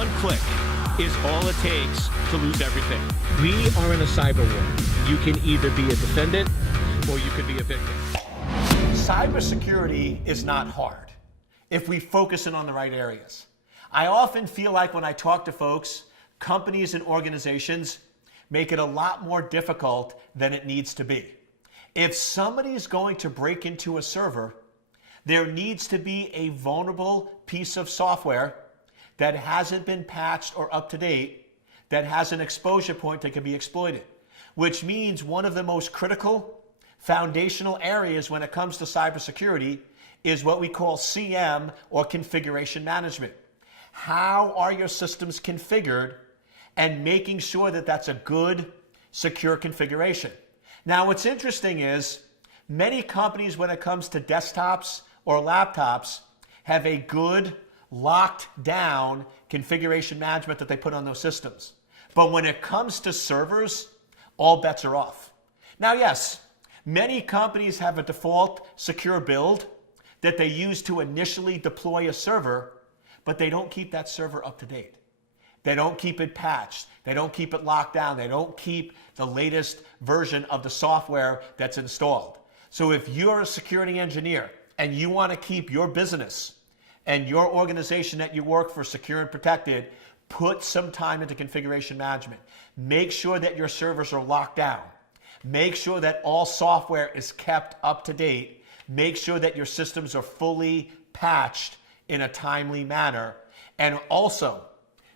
One click is all it takes to lose everything. We are in a cyber war. You can either be a defendant or you could be a victim. Cybersecurity is not hard if we focus in on the right areas. I often feel like when I talk to folks, companies and organizations make it a lot more difficult than it needs to be. If somebody is going to break into a server, there needs to be a vulnerable piece of software that hasn't been patched or up to date, that has an exposure point that can be exploited, which means one of the most critical foundational areas when it comes to cybersecurity is what we call CM, or configuration management. How are your systems configured, and making sure that that's a good, secure configuration. Now, what's interesting is many companies, when it comes to desktops or laptops, have a good, locked down configuration management that they put on those systems. But when it comes to servers, all bets are off. Now, yes, many companies have a default secure build that they use to initially deploy a server, but they don't keep that server up to date. They don't keep it patched. They don't keep it locked down. They don't keep the latest version of the software that's installed. So if you're a security engineer and you want to keep your business and your organization that you work for secure and protected, put some time into configuration management. Make sure that your servers are locked down. Make sure that all software is kept up to date. Make sure that your systems are fully patched in a timely manner. And also,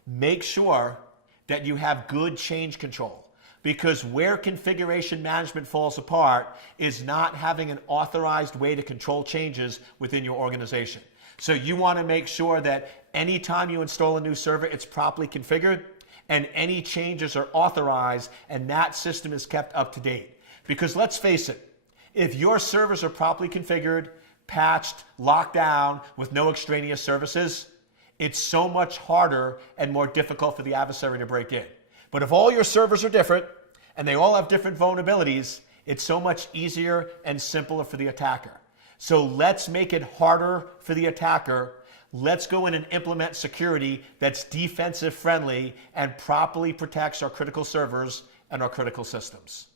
make sure that you have good change control, because where configuration management falls apart is not having an authorized way to control changes within your organization. So you want to make sure that anytime you install a new server, it's properly configured and any changes are authorized and that system is kept up to date. Because let's face it, if your servers are properly configured, patched, locked down with no extraneous services, it's so much harder and more difficult for the adversary to break in. But if all your servers are different and they all have different vulnerabilities, it's so much easier and simpler for the attacker. So let's make it harder for the attacker. Let's go in and implement security that's defensive friendly and properly protects our critical servers and our critical systems.